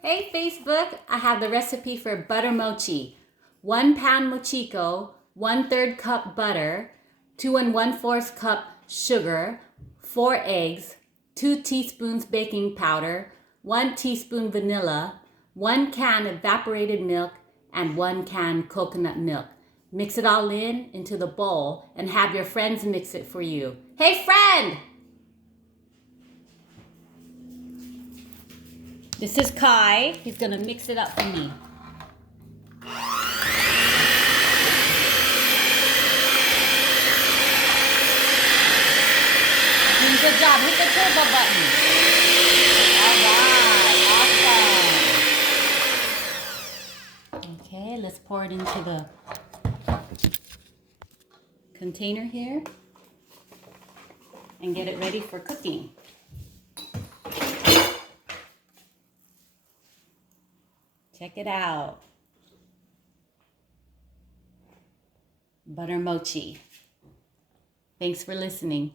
Hey Facebook, I have the recipe for butter mochi. 1 pound mochiko, 1/3 cup butter, 2 1/4 cup sugar, 4 eggs, 2 teaspoons baking powder, 1 teaspoon vanilla, 1 can evaporated milk, and 1 can coconut milk. Mix it all into the bowl and have your friends mix it for you. Hey friend! This is Kai. He's gonna mix it up for me. Good job. Hit the turbo button. All right. Awesome. Okay, let's pour it into the container here and get it ready for cooking. Check it out. Butter mochi. Thanks for listening.